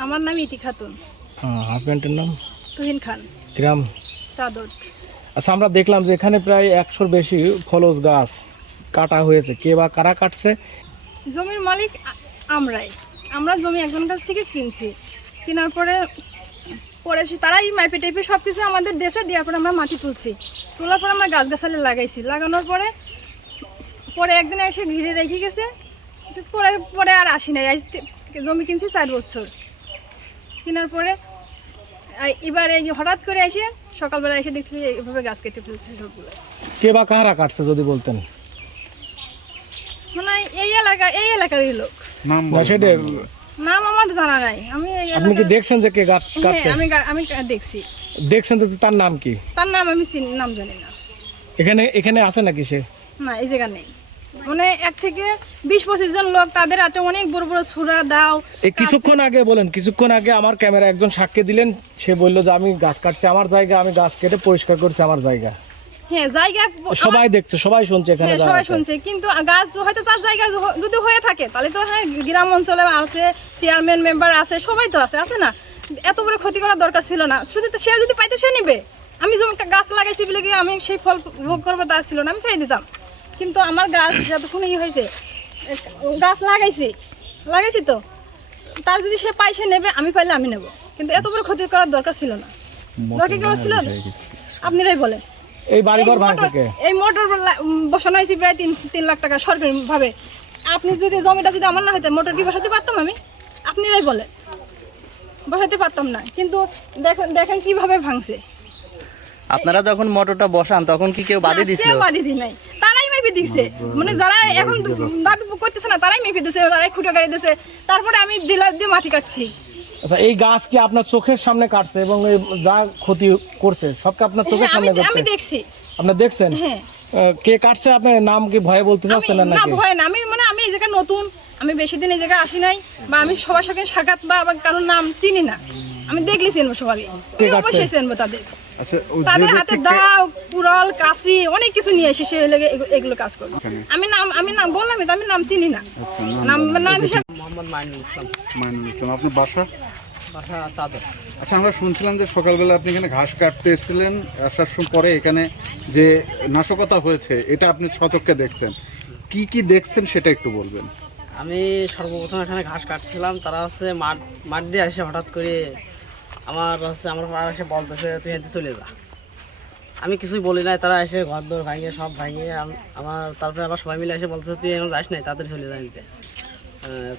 আমার নাম ইতি খাতুন। হাজব্যান্ডের নাম? তুহিন খান। গ্রাম? চাদর। আচ্ছা আমরা দেখলাম যে এখানে প্রায় একশোর বেশি ফলস গাছ কাটা হয়েছে। কে বা কারা কাটছে? জমির মালিক আমরাই। আমরা জমি একজন কাছ থেকে কিনছি। কেনার পরে পরে সে- তারাই মাইপে টাইপে সব কিছু আমাদের দেশে দেওয়ার পরে আমরা মাটি তুলছি। তোলার পরে আমরা গাছ গাছালি লাগাইছি। লাগানোর পরে পরে একদিন এসে ঘিরে রেখে গেছে। পরে পরে আর আসি নাই। জমি কিনছি চার বছর। কেনার পরে এবার এই হঠাৎ করে এসে সকালবেলা এসে দেখছি যে এইভাবে গাছ কেটে ফেলছে সবগুলো। কে বা কারা কাটছে যদি বলতেন? মানে এই এলাকা এই এলাকারই লোক। নাম সেটা নাম আমার জানা নাই। আমি এই আপনি কি দেখছেন যে কে গাছ হ্যাঁ কাটছে? আমি আমি দেখছি। দেখছেন তো তার নাম কি? তার নাম আমি চিনি- নাম জানি না। এখানে এখানে আছে নাকি সে? না এই জায়গা নেই। মানে এক থেকে বিশ পঁচিশ জন লোক তাদের হাতে অনেক বড় বড় ছুরা দাও। এই কিছুক্ষণ আগে বলেন কিছুক্ষণ আগে আমার ক্যামেরা একজন সাক্ষী দিলেন সে বলল যে আমি গাছ কাটছি আমার জায়গা আমি গাছ কেটে পরিষ্কার করছি আমার জায়গা। হ্যাঁ জায়গা সবাই দেখছে সবাই শুনছে এখানে হ্যাঁ, সবাই শুনছে কিন্তু গাছ হয়তো তার জায়গা যদি হয়ে থাকে তাহলে তো হ্যাঁ গ্রাম অঞ্চলে আছে চেয়ারম্যান মেম্বার আছে সবাই তো আছে আছে না? এত বড় ক্ষতি করার দরকার ছিল না। শুধু সে যদি পাইতো সে নিবে। আমি গাছ লাগাইছি বলে কি আমি সেই ফল ভোগ করব তা ছিল না আমি ছেড়ে দিতাম। কিন্তু আমার গাছ যতক্ষণ ই হয়েছে গাছ লাগাইছি লাগাইছি তো তার যদি সে পাই সে নেবে আমি পাইলে আমি নেব। কিন্তু এত বড় ক্ষতি করার দরকার ছিল না। দরকার কেউ ছিল? আপনারাই বলেন। এই বাড়িঘর মোটর- এই মোটর বসানো হয়েছে প্রায় তিন তিন লাখ টাকা সরকারি ভাবে আপনি যদি জমিটা যদি আমার না হইতে মোটর কি বসাতে পারতাম আমি? আপনিরাই বলেন। বসাতে পারতাম না। কিন্তু দেখেন দেখেন কীভাবে ভাঙছে। আপনারা যখন মোটরটা বসান তখন কি কেউ বাদে না, দিছিল? কেউ বাদি দি নাই। মেপে দিচ্ছে মানে যারা এখন দাবি করতেছে না তারাই মেপে দিচ্ছে তারাই খুঁটে গাড়ি দিচ্ছে তারপরে আমি ডিলার দিয়ে মাটি কাটছি। আচ্ছা এই গাছ কি আপনার চোখের সামনে কাটছে এবং যা ক্ষতি করছে সবকে আপনার চোখের হ্যাঁ, সামনে আমি দেখছি? আপনি দেখছেন? হ্যাঁ। কে কাটছে? আপনার নাম কি ভয়ে বলতে চাচ্ছেন না না ভয় না। আমি মানে আমি এই জায়গায় নতুন আমি বেশি দিন এই জায়গায় আসি নাই বা আমি সবার সঙ্গে সাক্ষাৎ বা কারোর নাম চিনি না। আমি দেখলে চিনবো কাটছে? অবশ্যই চিনবো তাদের। আচ্ছা ও তাদের হাতে দাও কুড়াল কাশি অনেক কিছু নিয়ে এসে সে লেগে এগুলো কাজ করছে আমি নাম আমি নাম বললামই তো আমি নাম চিনি না। নাম নাম মোহাম্মদ মাইনুল ইসলাম। মাইনুল ইসলাম আপনার বাসা? বাসা চাদর আচ্ছা আমরা শুনছিলাম যে সকালবেলা আপনি এখানে ঘাস কাটতে এসেছিলেন আসার সময় পরে এখানে যে নাশকতা হয়েছে এটা আপনি সচক্ষে দেখছেন। কি কি দেখছেন সেটা একটু বলবেন। আমি সর্বপ্রথম এখানে ঘাস কাটছিলাম তারা হচ্ছে মাঠ মাঠ দিয়ে এসে হঠাৎ করে আমার হচ্ছে আমার পাড়া এসে বলতেছে তুই হেঁটে চলে যা। আমি কিছুই বলি নাই তারা এসে ঘর দৌড় ভাঙিয়ে সব ভাঙিয়ে আমার তারপরে আবার সবাই মিলে এসে বলতেছে তুই এখন যাস নাই তাড়াতাড়ি চলে যায় নিতে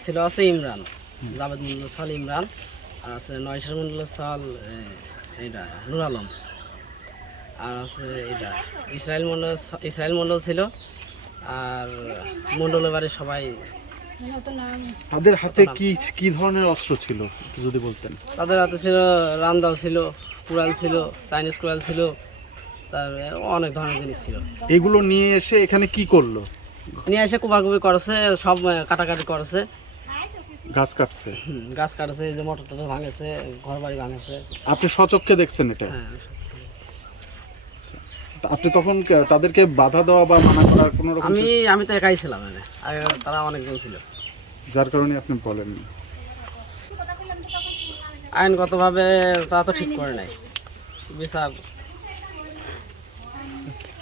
ছিল আছে ইমরান জাভেদ মন্ডল সাল ইমরান আর আছে নয়শার মন্ডল সাল এ, এইটা নুর আলম। আর আছে এটা ইসরায়েল মন্ডল ইসরায়েল মন্ডল ছিল আর মন্ডলের বাড়ির সবাই তাদের হাতে কি কি ধরনের অস্ত্র ছিল একটু যদি বলতেন? তাদের হাতে ছিল রামদাল ছিল কুড়াল ছিল চাইনিজ কুড়াল ছিল তার অনেক ধরনের জিনিস ছিল। এগুলো নিয়ে এসে এখানে কি করল? নিয়ে এসে কুবাকুবি করেছে সব কাটাকাটি করেছে। গাছ কাটছে? গাছ কাটছে এই যে মোটর টোটর ভাঙেছে ঘর বাড়ি ভাঙেছে। আপনি সচক্ষে দেখছেন এটা? হ্যাঁ আপনি তখন তাদেরকে বাধা দেওয়া বা মানা করার কোনো রকম আমি আমি তো একাই ছিলাম আর তারা অনেকজন ছিল। যার কারণে আপনি বলেন আইনগতভাবে তারা তো ঠিক করে নাই। বিচার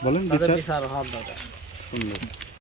বলেন বিচার। হওয়ার দরকার।